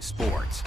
Bally Sports.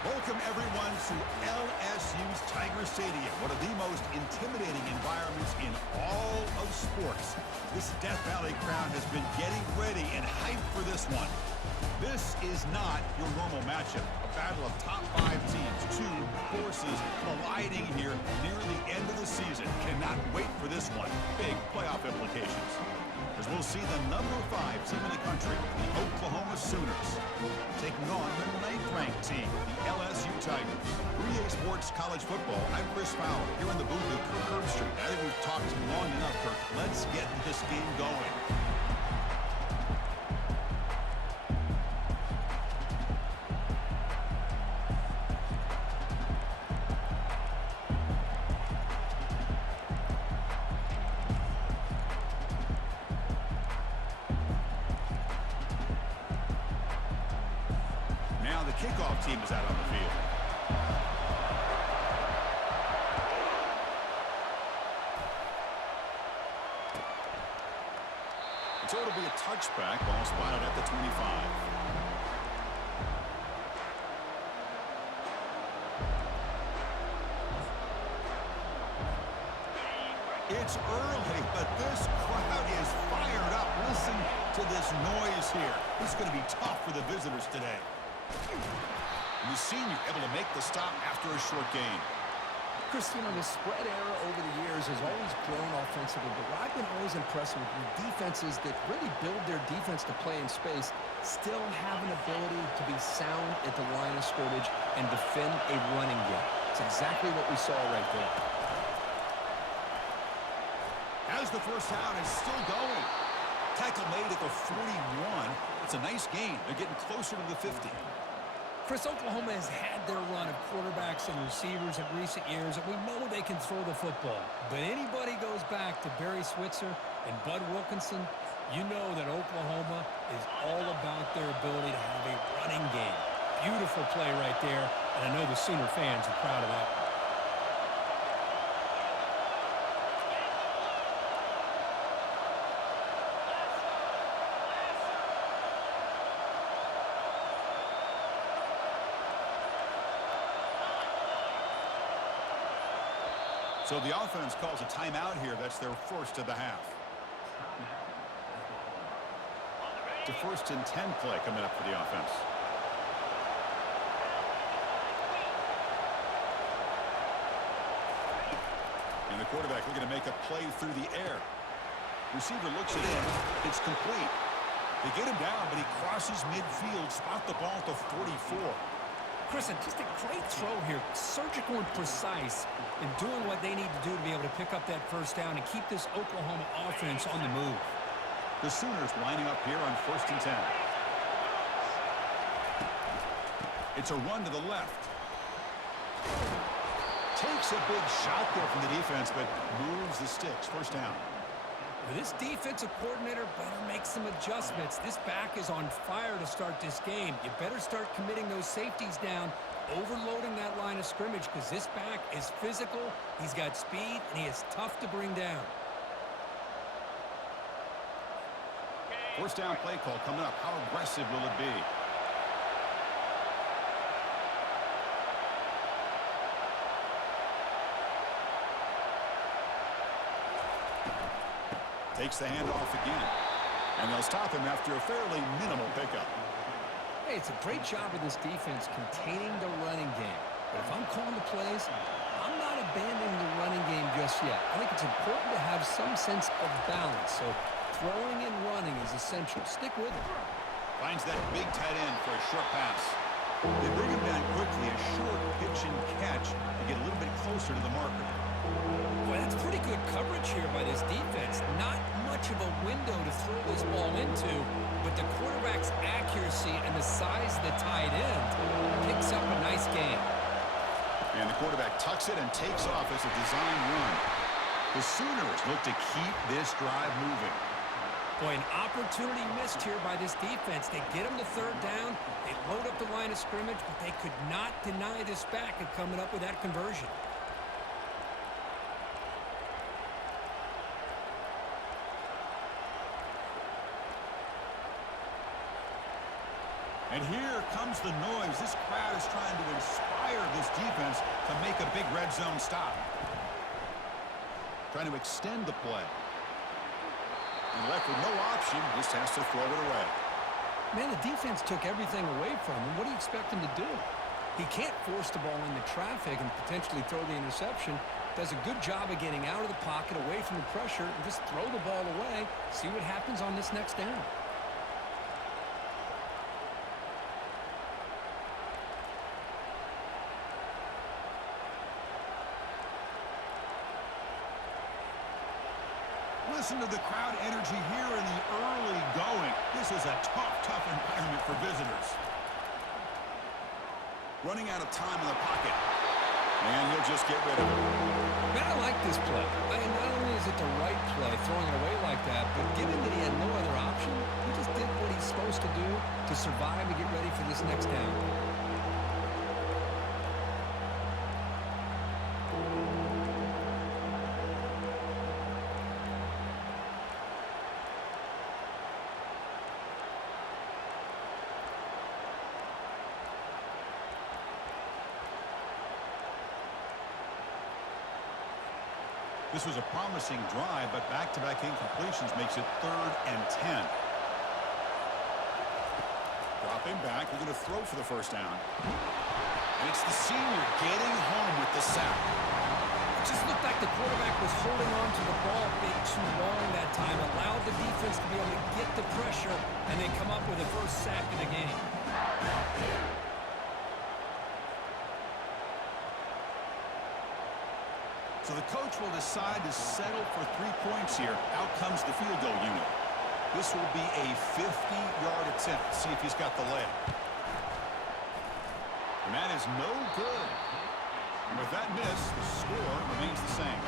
Welcome, everyone, to LSU's Tiger Stadium, one of the most intimidating environments in all of sports. This Death Valley crowd has been getting ready and hyped for this one. This is not your normal matchup, a battle of top 5 teams, two forces colliding here near the end of the season. Cannot wait for this one. Big playoff implications, as we'll see the number 5 team in the country, the Oklahoma Sooners, taking on the 9th-ranked team, the LSU Tigers. For EA Sports College Football, I'm Chris Fowler, here in the booth with Kirk Herbstreit. I think we've talked long enough, Kirk. Let's get this game going. Now the kickoff team is out on the field. So it'll be a touchback, ball spotted at the 25. It's early, but this crowd is fired up. Listen to this noise here. This is going to be tough for the visitors today. And the senior able to make the stop after a short gain. Chris, the spread era over the years has always grown offensively, but what I've been always impressed with defenses that really build their defense to play in space still have an ability to be sound at the line of scrimmage and defend a running game. It's exactly what we saw right there. As the first down is still going. Tackle made at the 41. It's a nice gain. They're getting closer to the 50. Chris, Oklahoma has had their run of quarterbacks and receivers in recent years, and we know they can throw the football. But anybody goes back to Barry Switzer and Bud Wilkinson, you know that Oklahoma is all about their ability to have a running game. Beautiful play right there, and I know the Sooner fans are proud of that. So the offense calls a timeout here. That's their first of the half. It's a 1st and 10 play coming up for the offense. And the quarterback looking to make a play through the air. Receiver looks it in. It's complete. They get him down, but he crosses midfield, spot the ball at the 44. Chris, just a great throw here. Surgical and precise in doing what they need to do to be able to pick up that first down and keep this Oklahoma offense on the move. The Sooners lining up here on 1st and 10. It's a run to the left. Takes a big shot there from the defense, but moves the sticks. First down. This defensive coordinator better make some adjustments. This back is on fire to start this game. You better start committing those safeties down, overloading that line of scrimmage, because this back is physical, he's got speed, and he is tough to bring down. First down play call coming up. How aggressive will it be? Takes the handoff again. And they'll stop him after a fairly minimal pickup. Hey, it's a great job of this defense containing the running game. But if I'm calling the plays, I'm not abandoning the running game just yet. I think it's important to have some sense of balance. So throwing and running is essential. Stick with it. Finds that big tight end for a short pass. They bring him down quickly. A short pitch and catch to get a little bit closer to the marker. Boy, that's pretty good coverage here by this defense. Not much of a window to throw this ball into, but the quarterback's accuracy and the size of the tight end picks up a nice gain. And the quarterback tucks it and takes off as a design run. The Sooners look to keep this drive moving. Boy, an opportunity missed here by this defense. They get him to 3rd down. They load up the line of scrimmage, but they could not deny this back at coming up with that conversion. And here comes the noise. This crowd is trying to inspire this defense to make a big red zone stop. Trying to extend the play. And left with no option, just has to throw it away. Man, the defense took everything away from him. What do you expect him to do? He can't force the ball into traffic and potentially throw the interception. Does a good job of getting out of the pocket, away from the pressure, and just throw the ball away. See what happens on this next down. Listen to the crowd energy here in the early going. This is a tough environment for visitors. Running out of time in the pocket. And he'll just get rid of it. Man, I like this play. Not only is it the right play, throwing it away like that, but given that he had no other option, he just did what he's supposed to do to survive and get ready for this next down. This was a promising drive, but back-to-back incompletions makes it 3rd and 10. Dropping back, we're going to throw for the first down. And it's the senior getting home with the sack. It just looked like the quarterback was holding on to the ball a bit too long that time, allowed the defense to be able to get the pressure, and they come up with the first sack in the game. So the coach will decide to settle for 3 points here. Out comes the field goal unit. This will be a 50-yard attempt. See if he's got the leg. And that is no good. And with that miss, the score remains the same.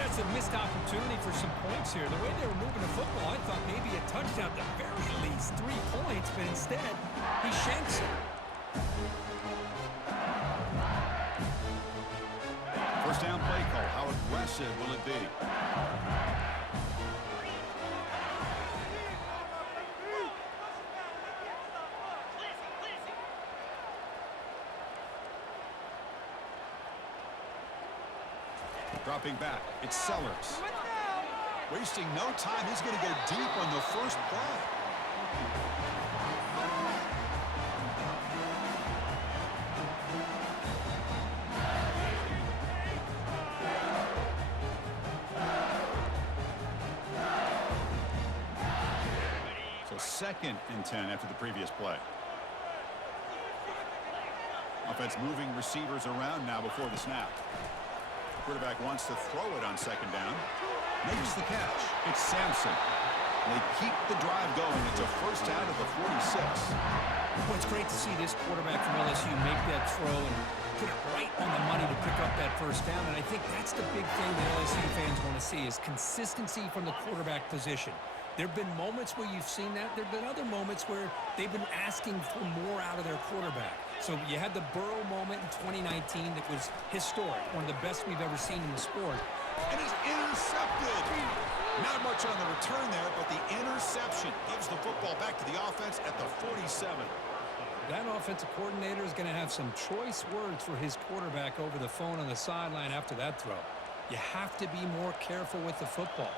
That's a missed opportunity for some points here. The way they were moving the football, I thought maybe a touchdown, at the very least 3 points, but instead, he shanks it. First down play call. How aggressive will it be? Dropping back. It's Sellers. Wasting no time. He's going to go deep on the first play. So 2nd and 10 after the previous play. Offense moving receivers around now before the snap. Quarterback wants to throw it on 2nd down. Makes the catch. It's Sampson. They keep the drive going. It's a first out of the 46. Well, it's great to see this quarterback from LSU make that throw and put it right on the money to pick up that first down. And I think that's the big thing that LSU fans want to see is consistency from the quarterback position. There have been moments where you've seen that. There have been other moments where they've been asking for more out of their quarterback. So you had the Burrow moment in 2019 that was historic, one of the best we've ever seen in the sport. And it's intercepted. Not much on the return there, but the interception gives the football back to the offense at the 47. That offensive coordinator is going to have some choice words for his quarterback over the phone on the sideline after that throw. You have to be more careful with the football.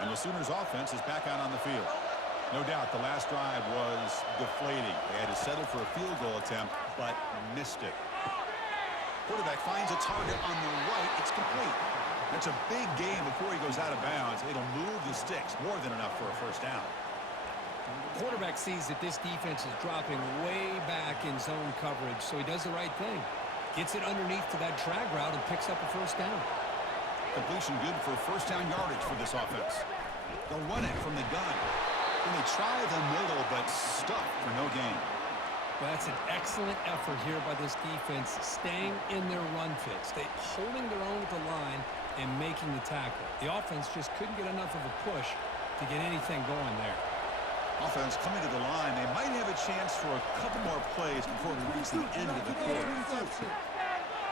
And the Sooners offense is back out on the field. No doubt the last drive was deflating. They had to settle for a field goal attempt, but missed it. Quarterback finds a target on the right. It's complete. That's a big gain before he goes out of bounds. It'll move the sticks more than enough for a first down. Quarterback sees that this defense is dropping way back in zone coverage, so he does the right thing. Gets it underneath to that drag route and picks up a first down. Completion good for first down yardage for this offense. They'll run it from the gun. And they try the middle, but stuck for no gain. Well, that's an excellent effort here by this defense, staying in their run fits. They holding their own at the line and making the tackle. The offense just couldn't get enough of a push to get anything going there. Offense coming to the line. They might have a chance for a couple more plays before we reach the end of the quarter.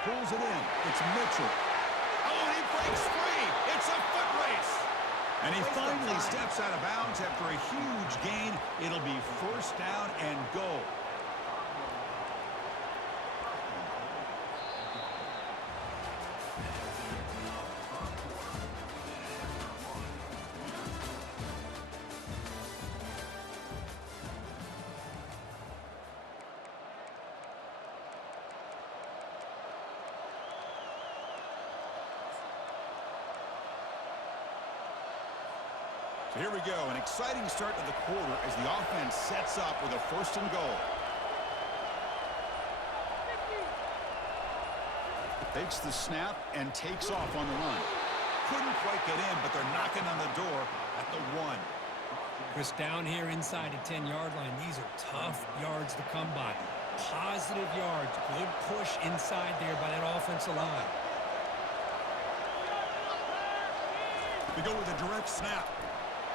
Pulls it in. It's Mitchell. Oh, and he breaks free. It's a foot race. And he finally steps out of bounds after a huge gain. It'll be first down and goal. So here we go, an exciting start to the quarter as the offense sets up with a first and goal. Takes the snap and takes off on the run. Couldn't quite get in, but they're knocking on the door at the 1. Chris, down here inside the 10-yard line, these are tough yards to come by. Positive yards, good push inside there by that offensive line. They go with a direct snap.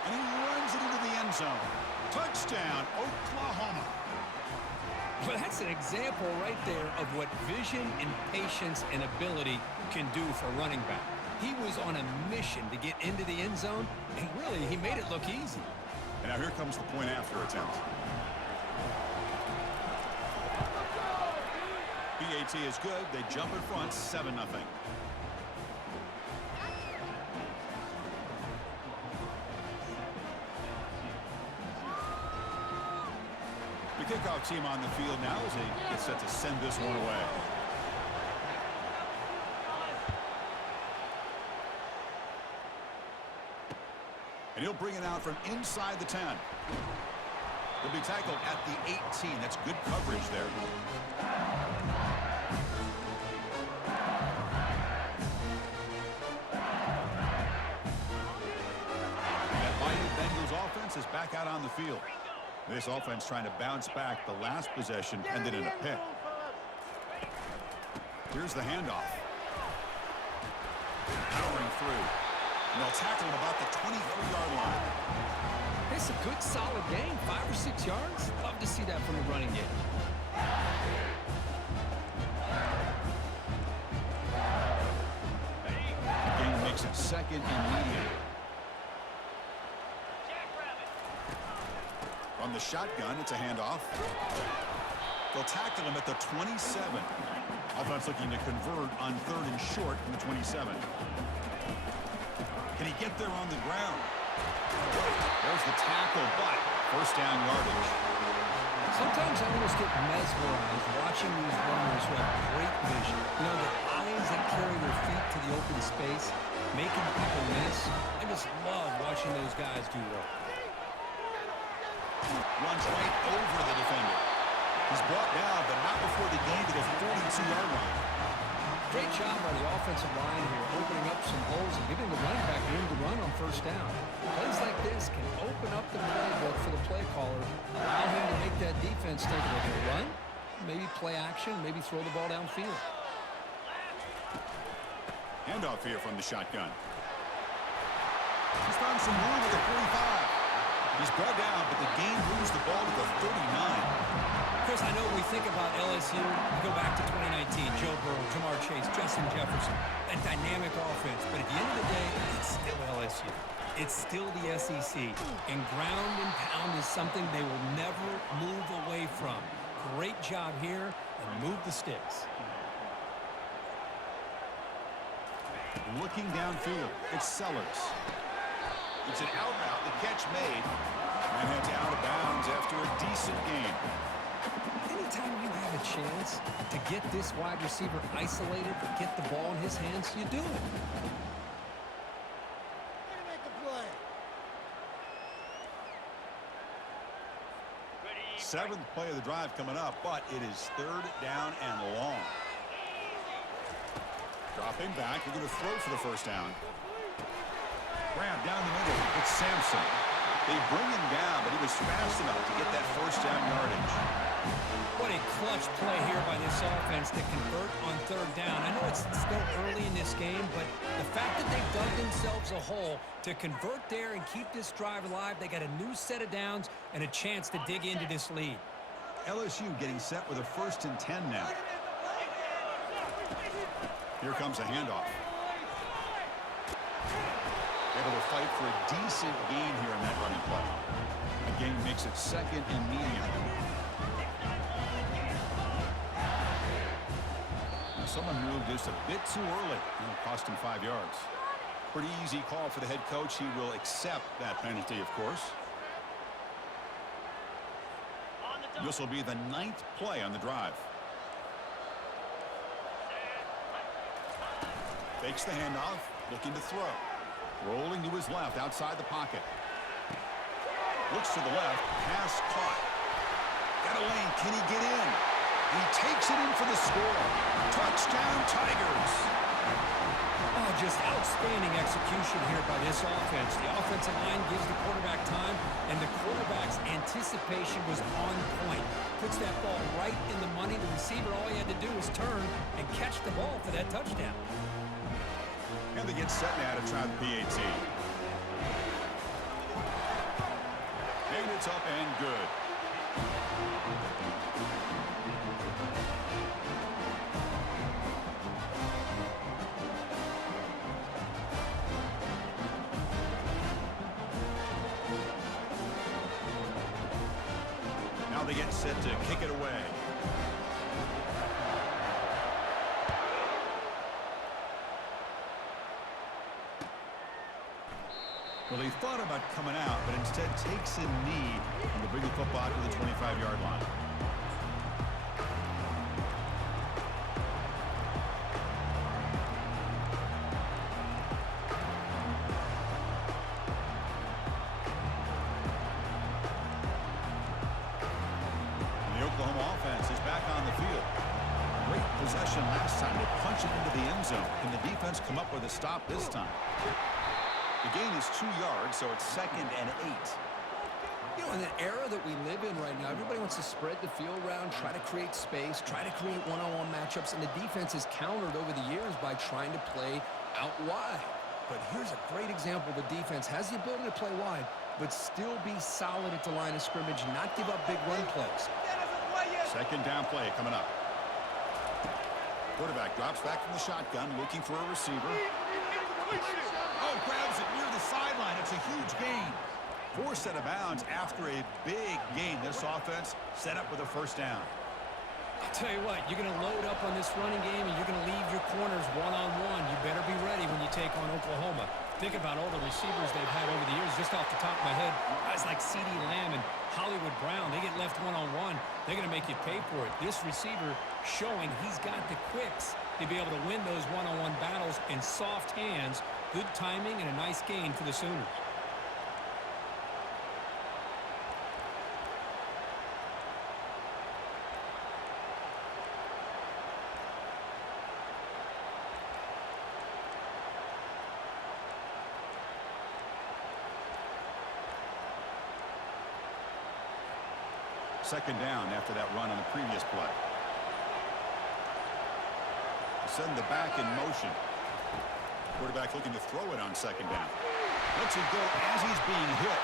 And he runs it into the end zone. Touchdown, Oklahoma. Well, that's an example right there of what vision and patience and ability can do for a running back. He was on a mission to get into the end zone, and really, he made it look easy. And now here comes the point after attempt. PAT is good. They jump in front, 7-0. The kickoff team on the field now as they get set to send this one away. And he'll bring it out from inside the 10. He'll be tackled at the 18. That's good coverage there. That Bayou Bengals offense is back out on the field. This offense trying to bounce back the last possession, ended in a pick. Here's the handoff. Powering through. And they'll tackle him about the 23-yard line. It's a good, solid game. 5 or 6 yards. Love to see that from the running game. The game makes it second and medium. From the shotgun, it's a handoff. They'll tackle him at the 27. Offense looking to convert on 3rd and short from the 27. Can he get there on the ground? There's the tackle, but first down yardage. Sometimes I almost get mesmerized watching these runners who have great vision. You know, the eyes that carry their feet to the open space, making people miss. I just love watching those guys do work. Runs right over the defender. He's brought down, but not before the gain to the 42-yard line. Great job by the offensive line here, opening up some holes and giving the running back room to run on first down. Plays like this can open up the playbook for the play caller, allow him to make that defense think they're going to run, maybe play action, maybe throw the ball downfield. Handoff here from the shotgun. He's found some room at the 45. He's brought down, but the game moves the ball to the 39. Chris, I know we think about LSU. We go back to 2019, Joe Burrow, Jamar Chase, Justin Jefferson, that dynamic offense. But at the end of the day, it's still LSU. It's still the SEC. And ground and pound is something they will never move away from. Great job here, and move the sticks. Looking downfield, it's Sellers. It's an out route, the catch made. And heads out of bounds after a decent gain. Anytime you have a chance to get this wide receiver isolated, get the ball in his hands, you do it. Seventh play of the drive coming up, but it is 3rd down and long. Dropping back, we're going to throw for the first down. Grab down the middle, it's Sampson. They bring him down, but he was fast enough to get that first down yardage. What a clutch play here by this offense to convert on 3rd down. I know it's still early in this game, but the fact that they've dug themselves a hole to convert there and keep this drive alive, they got a new set of downs and a chance to dig into this lead. LSU getting set with a 1st and 10 now. Here comes a handoff. Able to fight for a decent gain here in that running play. The gain makes it second and medium. Now someone moved just a bit too early. It cost him 5 yards. Pretty easy call for the head coach. He will accept that penalty, of course. This will be the 9th play on the drive. Fakes the handoff, looking to throw. Rolling to his left, outside the pocket. Looks to the left, pass caught. Got a lane, can he get in? He takes it in for the score. Touchdown, Tigers. Oh, just outstanding execution here by this offense. The offensive line gives the quarterback time, and the quarterback's anticipation was on point. Puts that ball right in the money. The receiver, all he had to do was turn and catch the ball for that touchdown. And they get set now to try the PAT. And it's up and good. Now they get set to kick it away. Well, he thought about coming out, but instead takes a knee and to bring the football to the 25-yard line. And the Oklahoma offense is back on the field. Great possession last time. They punch it into the end zone. Can the defense come up with a stop this time? The gain is 2 yards, so it's 2nd and 8. You know, in the era that we live in right now, everybody wants to spread the field around, try to create space, try to create one-on-one matchups, and the defense has countered over the years by trying to play out wide. But here's a great example. The defense has the ability to play wide, but still be solid at the line of scrimmage, not give up big run plays. 2nd down play coming up. Quarterback drops back from the shotgun, looking for a receiver. Oh, grabs it near the sideline. It's a huge gain. Forced out of bounds after a big gain. This offense set up with a 1st down. I'll tell you what, you're going to load up on this running game, and you're going to leave your corners one-on-one. You better be ready when you take on Oklahoma. Think about all the receivers they've had over the years. Just off the top of my head, guys like CeeDee Lamb and Hollywood Brown, they get left one-on-one. They're going to make you pay for it. This receiver showing he's got the quicks to be able to win those one-on-one battles in soft hands. Good timing and a nice gain for the Sooners. Second down after that run on the previous play. Send the back in motion. Quarterback looking to throw it on 2nd down. Lets it go as he's being hit.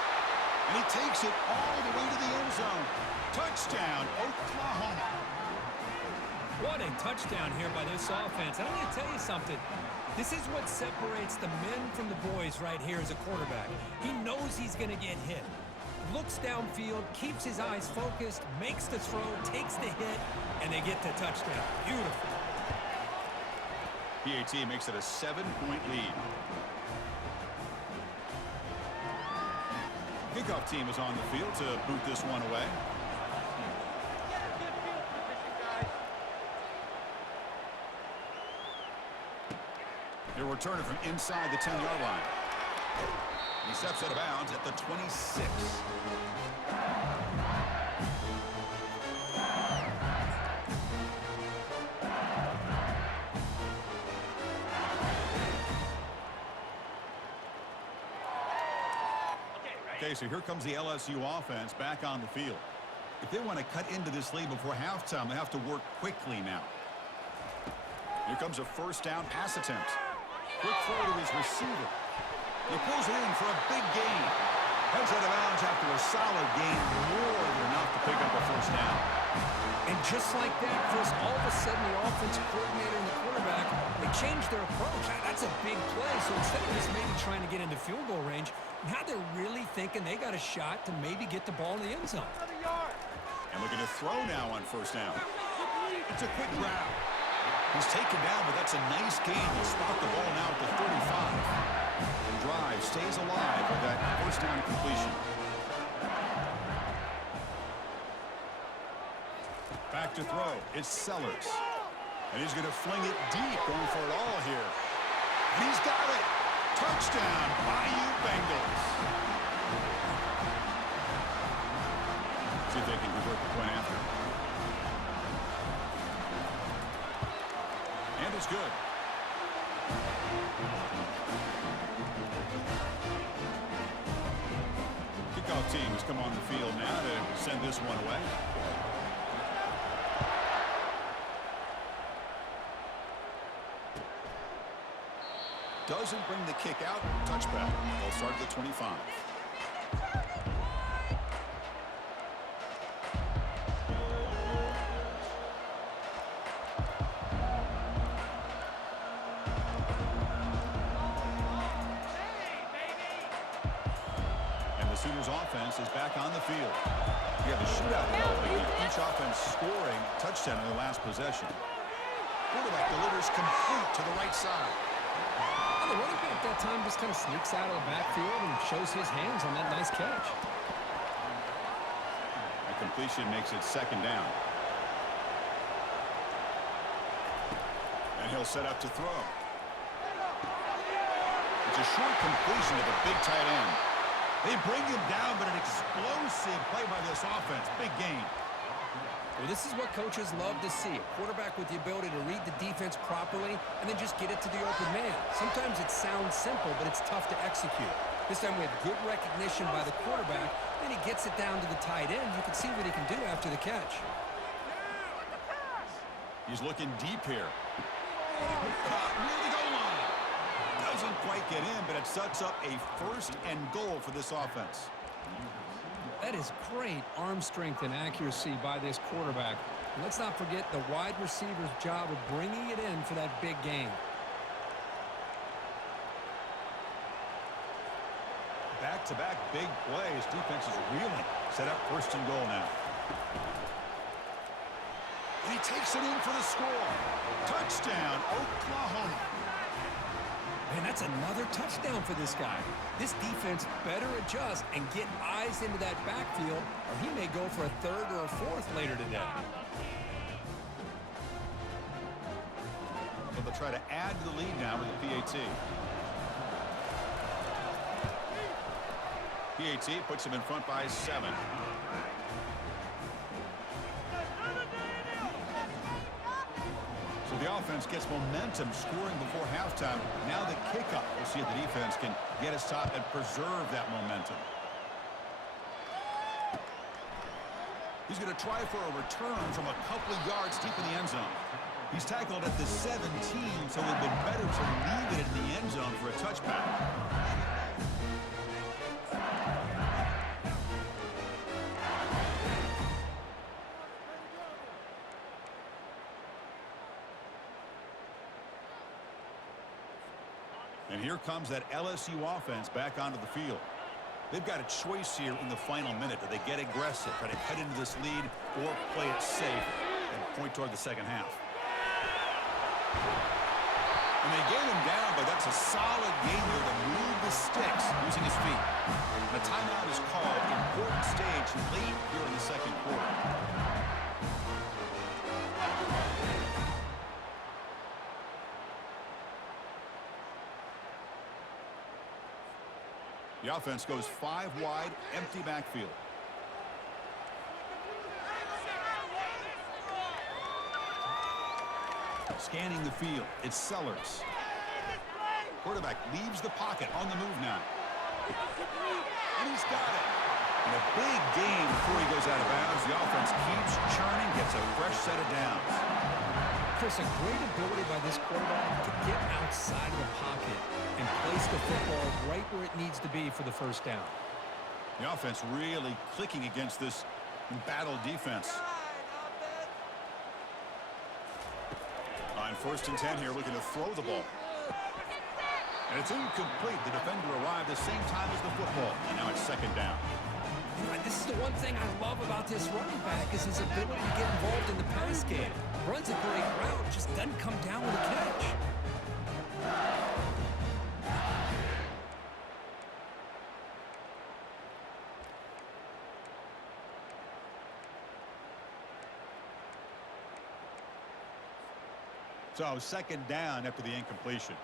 And he takes it all the way to the end zone. Touchdown, Oklahoma. What a touchdown here by this offense. And I'm going to tell you something. This is what separates the men from the boys right here as a quarterback. He knows he's going to get hit. Looks downfield, keeps his eyes focused, makes the throw, takes the hit, and they get the touchdown. Beautiful. PAT makes it a 7-point lead. Kickoff team is on the field to boot this one away. They're returning from inside the 10-yard line. He steps out of bounds at the 26. Okay, so here comes the LSU offense back on the field. If they want to cut into this lead before halftime, they have to work quickly now. Here comes a 1st down pass attempt. Quick throw to his receiver. He pulls it in for a big gain. Heads out of bounds after a solid gain, more than enough to pick up a 1st down. And just like that, Chris, all of a sudden the offensive coordinator and the quarterback, they changed their approach. That's a big play. So instead of just maybe trying to get into field goal range, now they're really thinking they got a shot to maybe get the ball in the end zone. And looking to throw now on first down. It's a quick grab. He's taken down, but that's a nice gain. He'll spot the ball now at the 35. The drive stays alive with that first down completion. Back to throw. It's Sellers. And he's going to fling it deep, going for it all here. And he's got it. Touchdown, Bayou Bengals. See if they can convert the point after. And it's good. Kickoff team has come on the field now to send this one away. Doesn't bring the kick out. Touchback. They'll start at the 25. And the Sooners offense is back on the field. You have a shootout developing. Each offense scoring touchdown in the last possession. Quarterback delivers complete to the right side. And the running back that time just kind of sneaks out of the backfield and shows his hands on that nice catch. That completion makes it second down. And he'll set up to throw. It's a short completion to the big tight end. They bring him down, but an explosive play by this offense. Big gain. Well, this is what coaches love to see. A quarterback with the ability to read the defense properly and then just get it to the open man. Sometimes it sounds simple, but it's tough to execute. This time we have good recognition by the quarterback. Then he gets it down to the tight end. You can see what he can do after the catch. He's looking deep here. Caught near the goal line. Doesn't quite get in, but it sets up a first and goal for this offense. That is great arm strength and accuracy by this quarterback. And let's not forget the wide receiver's job of bringing it in for that big gain. Back-to-back big plays. Defense is reeling. Set up first and goal now. And he takes it in for the score. Touchdown, Oklahoma. And that's another touchdown for this guy. This defense better adjust and get eyes into that backfield, or he may go for a third or a fourth later today. So they'll try to add to the lead now with the PAT. PAT puts him in front by 7. So the offense gets momentum scoring before halftime. Now the kickoff. We'll see if the defense can get a stop and preserve that momentum. He's going to try for a return from a couple of yards deep in the end zone. He's tackled at the 17, so it would have been better to leave it in the end zone for a touchback. And here comes that LSU offense back onto the field. They've got a choice here in the final minute. Do they get aggressive, try to cut into this lead, or play it safe and point toward the second half? And they get him down, but that's a solid game there to move the sticks using his feet. And a timeout is called. Important stage late here in the second quarter. The offense goes 5 wide, empty backfield. Scanning the field, it's Sellers. Quarterback leaves the pocket on the move now. And he's got it. And a big gain before he goes out of bounds. The offense keeps churning, gets a fresh set of downs. Chris, a great ability by this quarterback to get outside of the pocket and place the football right where it needs to be for the first down. The offense really clicking against this embattled defense. On 1st and 10 here, looking to throw the ball. And it's incomplete. The defender arrived the same time as the football. And now it's 2nd down. This is the one thing I love about this running back is his ability to get involved in the pass game. Runs a great route, just doesn't come down with a catch. So 2nd down after the incompletion.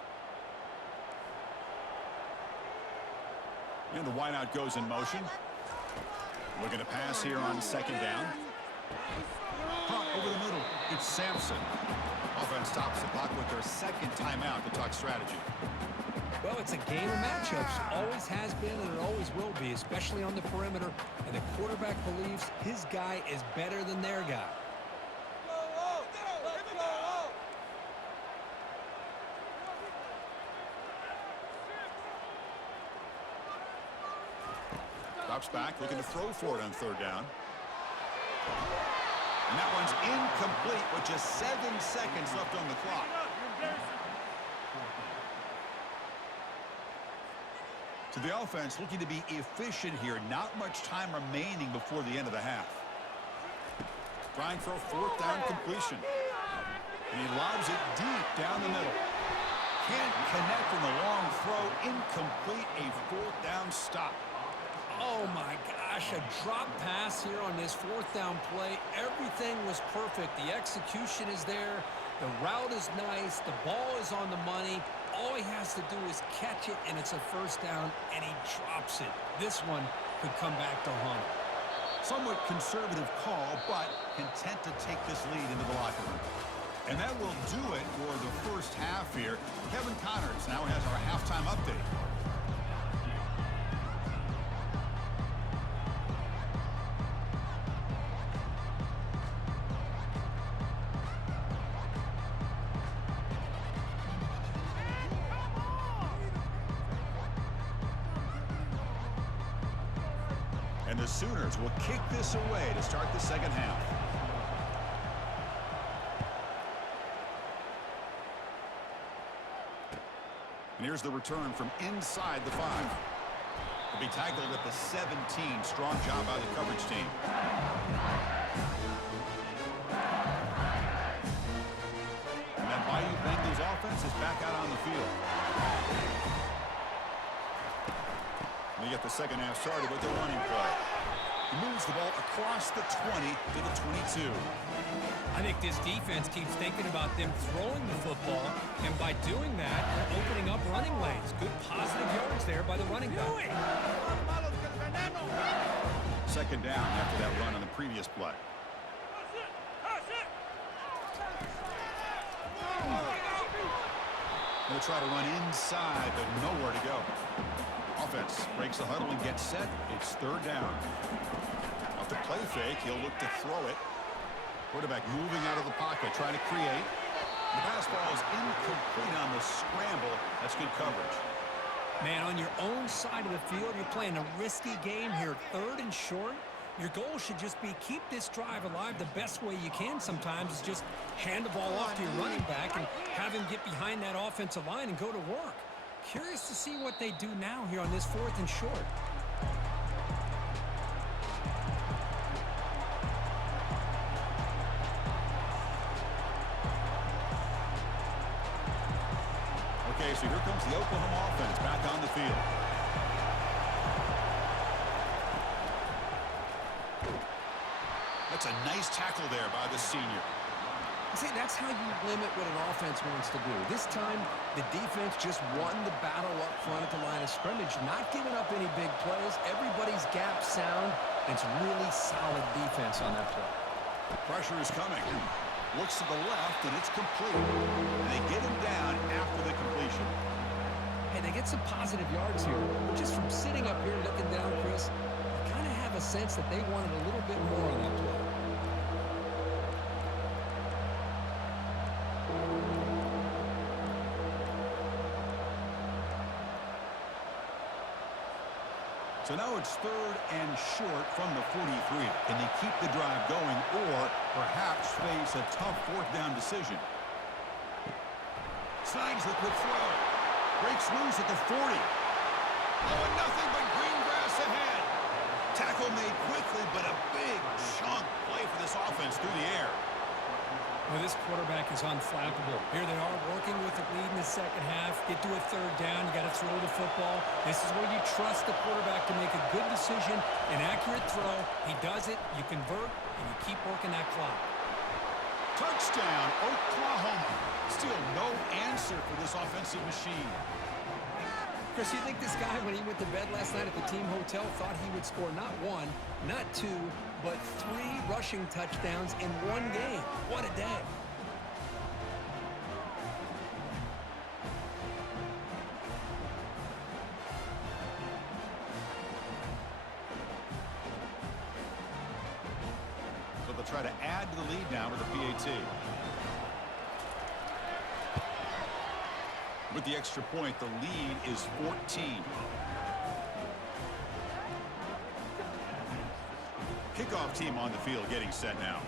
And the wideout goes in motion. Looking to pass here on 2nd down. Caught over the middle. It's Sampson. Offense stops the clock with their 2nd timeout to talk strategy. Well, it's a game of matchups. Always has been and it always will be, especially on the perimeter. And the quarterback believes his guy is better than their guy. Drops back, looking to throw for it on 3rd down. And that one's incomplete with just 7 seconds left on the clock. So the offense looking to be efficient here. Not much time remaining before the end of the half. Trying for a 4th down completion. And he lobs it deep down the middle. Can't connect in the long throw. Incomplete, a 4th down stop. Oh my gosh, a drop pass here on this 4th down play. Everything was perfect. The execution is there. The route is nice. The ball is on the money. All he has to do is catch it, and it's a 1st down, and he drops it. This one could come back to haunt him. Somewhat conservative call, but content to take this lead into the locker room. And that will do it for the 1st half here. Kevin Connors now has our halftime update. And the Sooners will kick this away to start the 2nd half. And here's the return from inside the 5. He'll be tackled at the 17. Strong job by the coverage team. And that Bayou Bengals offense is back out on the field. And you get the 2nd half started with the running play. He moves the ball across the 20 to the 22. I think this defense keeps thinking about them throwing the football, and by doing that, they're opening up running lanes. Good positive yards there by the running back. 2nd down after that run on the previous play. They'll try to run inside, but nowhere to go. Offense breaks the huddle and gets set. It's 3rd down. Off the play fake, he'll look to throw it. Quarterback moving out of the pocket, trying to create. The pass ball is incomplete on the scramble. That's good coverage. Man, on your own side of the field, you're playing a risky game here. 3rd and short. Your goal should just be keep this drive alive the best way you can sometimes is just hand the ball off to your running back and have him get behind that offensive line and go to work. Curious to see what they do now here on this 4th and short. Okay, so here comes the Oklahoma offense back on the field. That's a nice tackle there by the senior. See, that's how you limit what an offense wants to do. This time, the defense just won the battle up front at the line of scrimmage, not giving up any big plays. Everybody's gap sound. It's really solid defense on that play. Pressure is coming. Looks to the left, and it's complete. And they get him down after the completion. Hey, they get some positive yards here. But just from sitting up here looking down, Chris, I kind of have a sense that they wanted a little bit more on that play. So now it's 3rd and short from the 43. Can they keep the drive going or perhaps face a tough 4th down decision? Signs the quick throw. Breaks loose at the 40. Oh, and nothing but green grass ahead. Tackle made quickly, but a big chunk play for this offense through the air. Well, this quarterback is unflappable. Here they are working with the lead in the second half. Get to a third down. You got to throw the football. This is where you trust the quarterback to make a good decision, an accurate throw. He does it, you convert, and you keep working that clock. Touchdown, Oklahoma. Still no answer for this offensive machine. Chris, you think this guy, when he went to bed last night at the team hotel, thought he would score not one, not two, but 3 rushing touchdowns in one game? What a day. So they'll try to add to the lead now with a PAT. With the extra point, the lead is 14. Kickoff team on the field getting set now.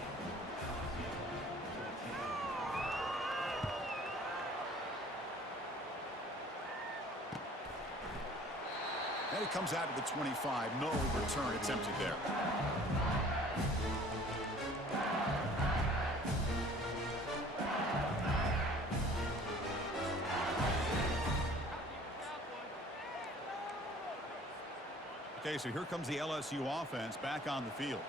And it comes out to the 25. No return attempted there. Okay, so here comes the LSU offense back on the field.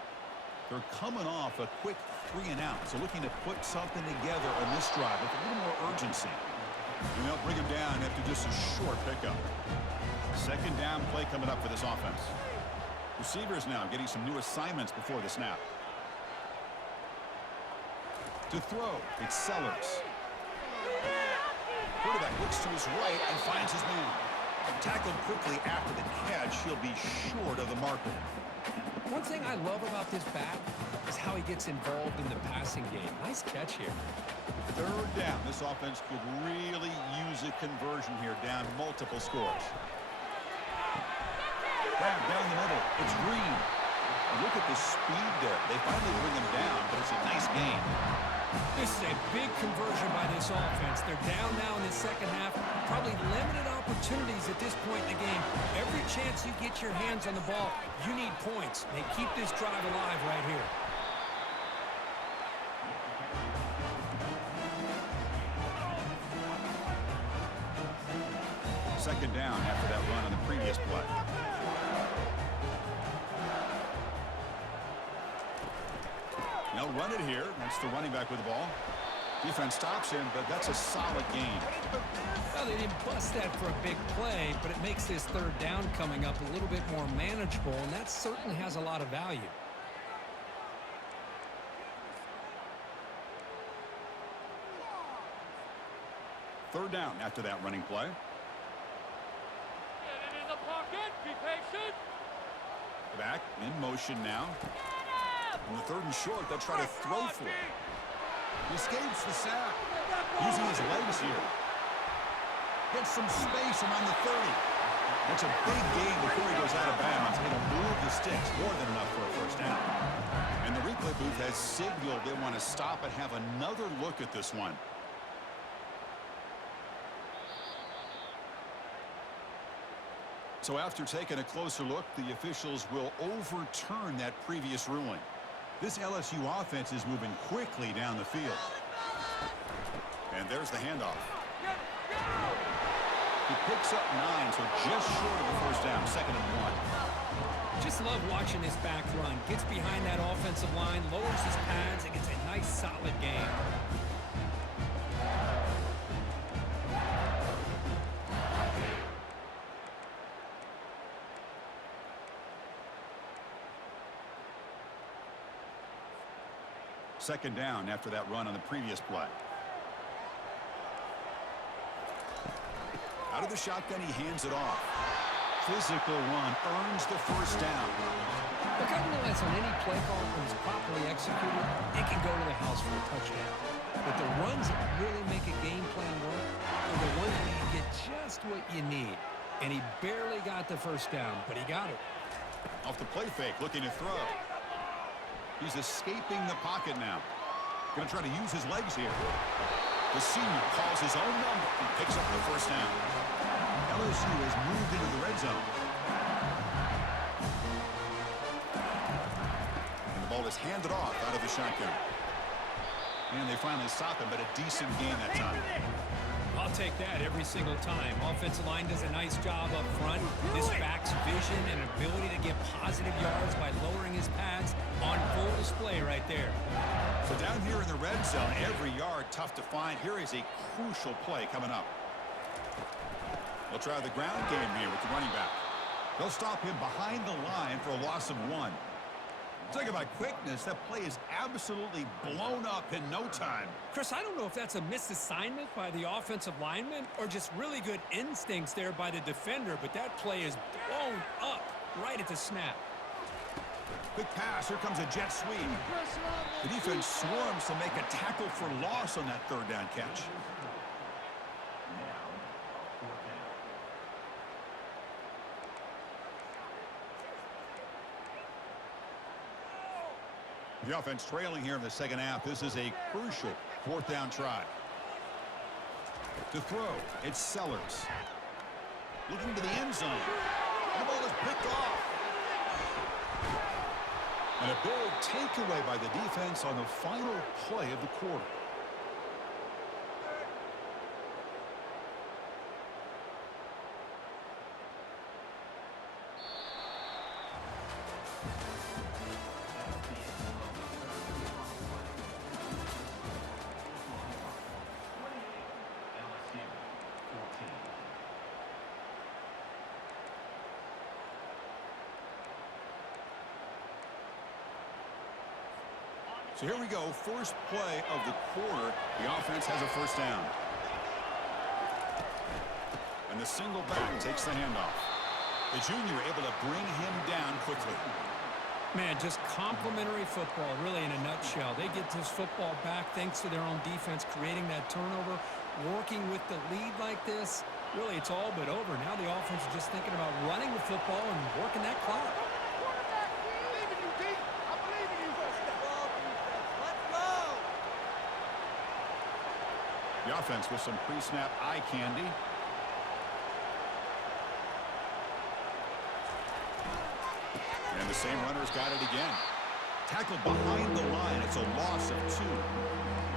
They're coming off a quick 3-and-out, so looking to put something together on this drive with a little more urgency. And they'll bring him down after just a short pickup. Second down play coming up for this offense. Receivers now getting some new assignments before the snap. To throw, it's Sellers. Quarterback looks to his right and finds his man. Tackled quickly after the catch, he'll be short of the marker. One thing I love about this back is how he gets involved in the passing game. Nice catch here. Third down. This offense could really use a conversion here, down multiple scores. Grab down the middle. It's Green. Look at the speed there. They finally bring him down, but it's a nice gain. This is a big conversion by this offense. They're down now in the second half. Probably limited opportunities at this point in the game. Every chance you get your hands on the ball, you need points. They keep this drive alive right here. Second down after that run on the previous play. They'll run it here. That's the running back with the ball. Defense stops him, but that's a solid gain. Well, they didn't bust that for a big play, but it makes this third down coming up a little bit more manageable, and that certainly has a lot of value. Third down after that running play. Get it in the pocket. Be patient. Back in motion now. On the third and short, they'll try to throw for it. He escapes the sack. Using his legs here. Gets some space around the 30. That's a big gain before he goes out of bounds. It'll move the sticks. More than enough for a first down. And the replay booth has signaled they want to stop and have another look at this one. So after taking a closer look, the officials will overturn that previous ruling. This LSU offense is moving quickly down the field. And there's the handoff. He picks up 9, so just short of the first down, 2nd and 1. Just love watching this back run. Gets behind that offensive line, lowers his pads, and gets a nice solid gain. Second down after that run on the previous play. Out of the shotgun, he hands it off. Physical run earns the first down. Look, I realize on any play call, when it's properly executed, it can go to the house for a touchdown. But the runs that really make a game plan work are the ones where you get just what you need. And he barely got the first down, but he got it. Off the play fake, looking to throw. He's escaping the pocket now. Going to try to use his legs here. The senior calls his own number and picks up the first down. LSU has moved into the red zone. And the ball is handed off out of the shotgun. And they finally stop him, but a decent gain that time. I'll take that every single time. Offensive line does a nice job up front. This back's vision and ability to get positive yards by lowering his pads on full display right there. So down here in the red zone, every yard tough to find. Here is a crucial play coming up. They'll try the ground game here with the running back. They'll stop him behind the line for a loss of 1. Talk about quickness. That play is absolutely blown up in no time. Chris, I don't know if that's a misassignment by the offensive lineman or just really good instincts there by the defender, but that play is blown up right at the snap. Quick pass. Here comes a jet sweep. The defense swarms to make a tackle for loss on that third down catch. The offense trailing here in the second half. This is a crucial fourth down try. To throw, it's Sellers. Looking to the end zone. And the ball is picked off. And a big takeaway by the defense on the final play of the quarter. So here we go, first play of the quarter. The offense has a first down. And the single back takes the handoff. The junior able to bring him down quickly. Man, just complimentary football, really in a nutshell. They get this football back thanks to their own defense, creating that turnover, working with the lead like this. Really, it's all but over. Now the offense is just thinking about running the football and working that clock. The offense with some pre-snap eye candy. And the same runner's got it again. Tackled behind the line. It's a loss of 2.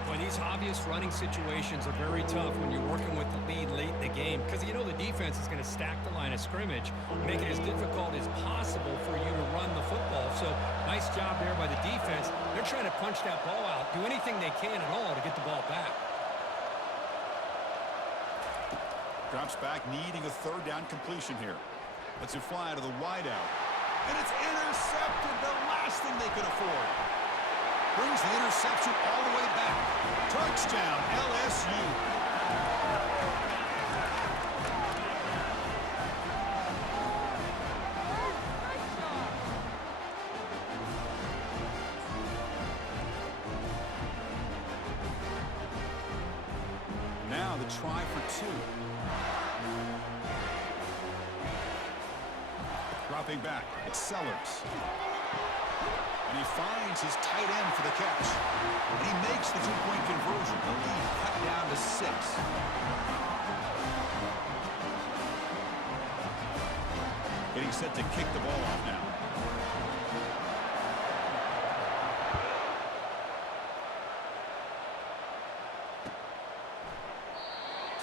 Boy, these obvious running situations are very tough when you're working with the lead late in the game because you know the defense is going to stack the line of scrimmage, make it as difficult as possible for you to run the football. So nice job there by the defense. They're trying to punch that ball out, do anything they can at all to get the ball back. Drops back, needing a third down completion here. Lets it fly to the wideout. And it's intercepted, the last thing they could afford. Brings the interception all the way back. Touchdown, LSU. Now the try for 2. Dropping back, it's Sellers. And he finds his tight end for the catch. And he makes the 2-point conversion. The lead cut down to 6. Getting set to kick the ball off now.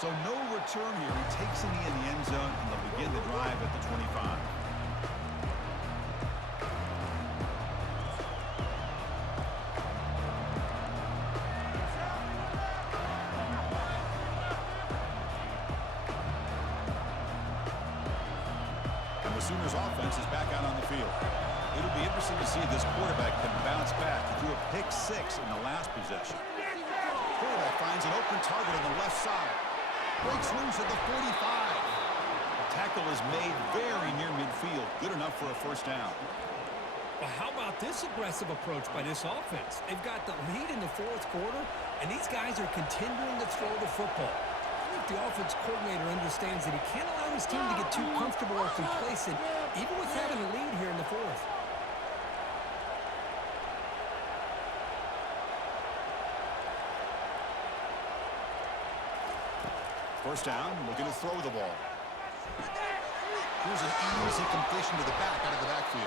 So no return here. He takes it in the end zone, and they'll begin the drive at the 25. And the Sooners offense is back out on the field. It'll be interesting to see if this quarterback can bounce back. He threw a pick 6 in the last possession. Quarterback finds an open target on the left side. Breaks loose at the 45. Tackle is made very near midfield. Good enough for a first down. Well, how about this aggressive approach by this offense? They've got the lead in the fourth quarter, and these guys are continuing to throw the football. I think the offense coordinator understands that he can't allow his team to get too comfortable or complacent, even with having a lead here in the fourth. First down, looking to throw the ball. Here's an easy completion to the back out of the backfield.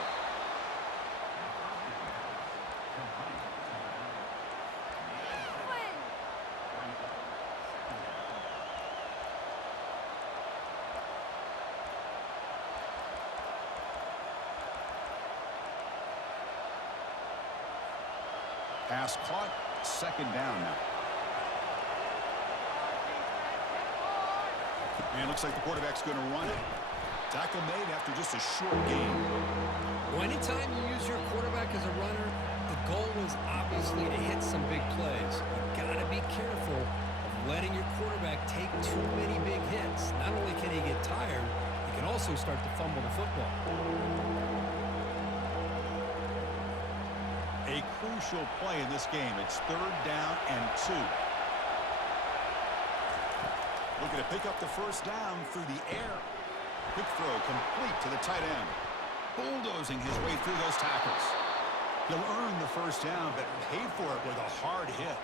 Pass caught, second down now. And looks like the quarterback's going to run it. Tackle made after just a short gain. Well, anytime you use your quarterback as a runner, the goal is obviously to hit some big plays. You've got to be careful of letting your quarterback take too many big hits. Not only can he get tired, he can also start to fumble the football. A crucial play in this game. It's third down and 2. Looking to pick up the first down through the air. Quick throw complete to the tight end. Bulldozing his way through those tackles. He'll earn the first down, but paid for it with a hard hit.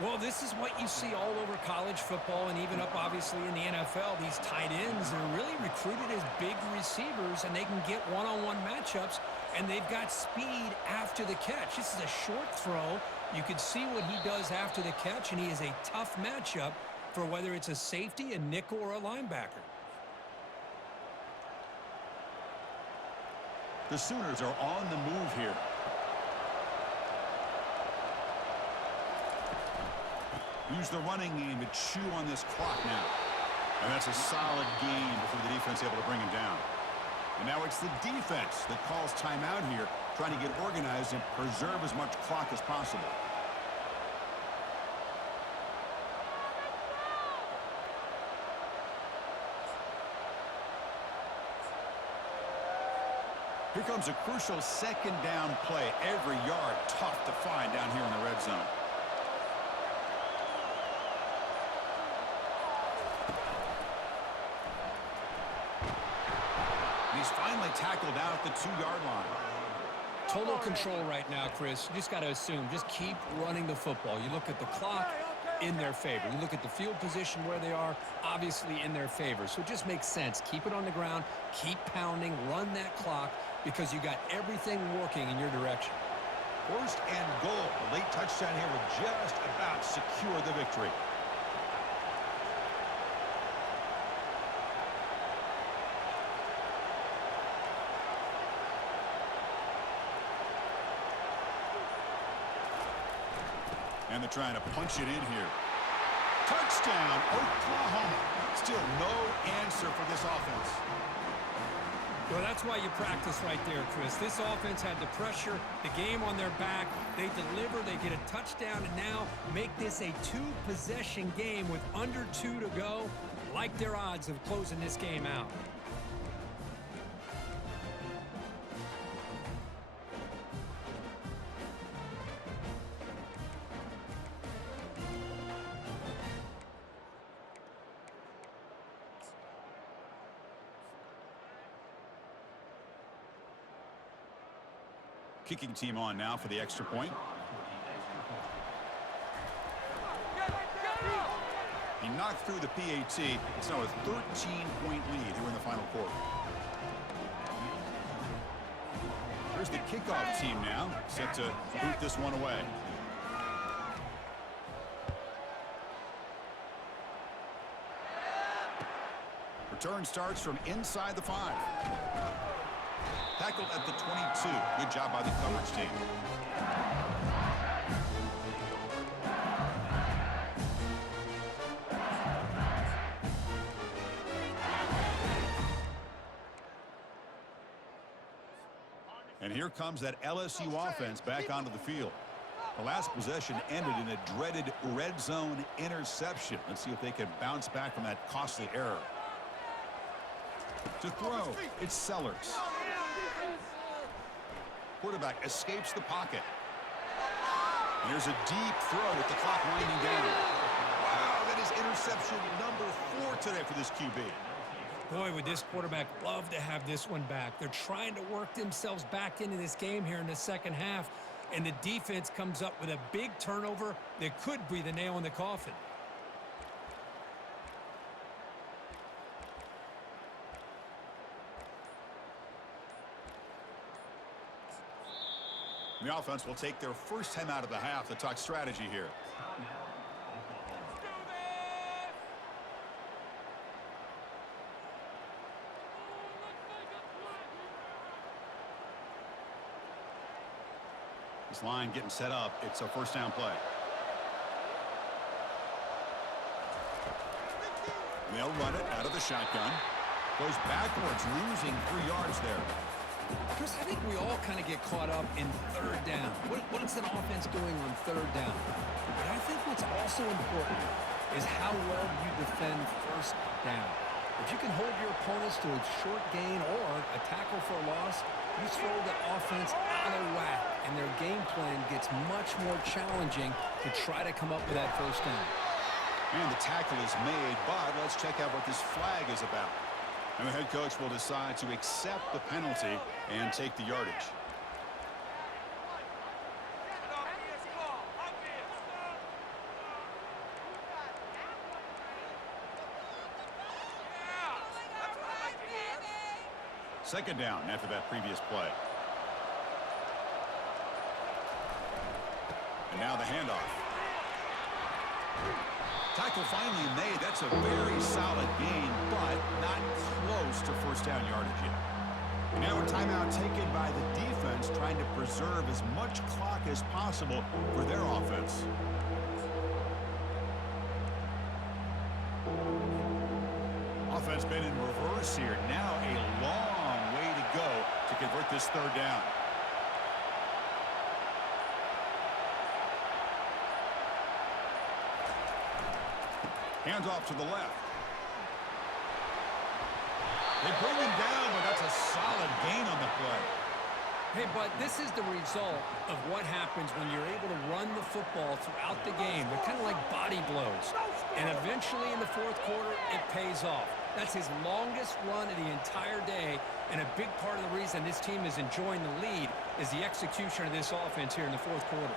Well, this is what you see all over college football and even up, obviously, in the NFL. These tight ends are really recruited as big receivers, and they can get one-on-one matchups, and they've got speed after the catch. This is a short throw. You can see what he does after the catch, and he is a tough matchup for whether it's a safety, a nickel, or a linebacker. The Sooners are on the move here. Use the running game to chew on this clock now. And that's a solid gain before the defense able to bring him down. And now it's the defense that calls timeout here, trying to get organized and preserve as much clock as possible. Here comes a crucial second down play. Every yard tough to find down here in the red zone. He's finally tackled out at the 2-yard line. Total control right now, Chris. You just got to assume, just keep running the football. You look at the clock, in their favor. You look at the field position where they are, obviously in their favor. So it just makes sense. Keep it on the ground, keep pounding, run that clock, because you got everything working in your direction. First and goal. A late touchdown here will just about secure the victory. And they're trying to punch it in here. Touchdown, Oklahoma. Still no answer for this offense. Well, that's why you practice right there, Chris. This offense had the pressure, the game on their back. They deliver, they get a touchdown, and now make this a 2-possession game with under 2 to go. Like their odds of closing this game out. Kicking team on now for the extra point. He knocked through the PAT. It's now a 13-point lead here in the final quarter. Here's the kickoff team now, set to boot this one away. Return starts from inside the 5. Tackled at the 22. Good job by the coverage team. And here comes that LSU offense back onto the field. The last possession ended in a dreaded red zone interception. Let's see if they can bounce back from that costly error. To throw, it's Sellers. Quarterback escapes the pocket. And here's a deep throw with the clock winding down. Wow, that is interception number 4 today for this QB. Boy, would this quarterback love to have this one back. They're trying to work themselves back into this game here in the second half, and the defense comes up with a big turnover that could be the nail in the coffin. The offense will take their first time out of the half to talk strategy here. This line getting set up. It's a first down play. They'll run it out of the shotgun. Goes backwards, losing 3 yards there. Chris, I think we all kind of get caught up in third down. What is an offense doing on third down? But I think what's also important is how well you defend first down. If you can hold your opponents to a short gain or a tackle for a loss, you throw the offense out of whack, and their game plan gets much more challenging to try to come up with that first down. And the tackle is made, but let's check out what this flag is about. And the head coach will decide to accept the penalty and take the yardage. Second down after that previous play. And now the handoff. Tackle finally made. That's a very solid gain, but not close to first down yardage yet. And now a timeout taken by the defense, trying to preserve as much clock as possible for their offense. Offense been in reverse here. Now a long way to go to convert this third down. Hands off to the left. They bring him down, but that's a solid gain on the play. Hey, but this is the result of what happens when you're able to run the football throughout the game. They're kind of like body blows. And eventually in the fourth quarter, it pays off. That's his longest run of the entire day, and a big part of the reason this team is enjoying the lead is the execution of this offense here in the fourth quarter.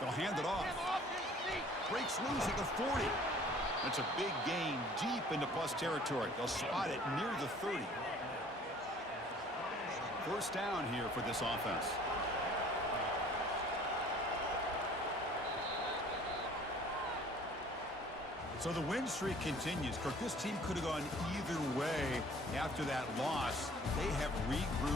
They'll hand it off. Breaks loose at the 40. That's a big gain deep into plus territory. They'll spot it near the 30. First down here for this offense. So the win streak continues. Kirk, this team could have gone either way after that loss. They have regrouped.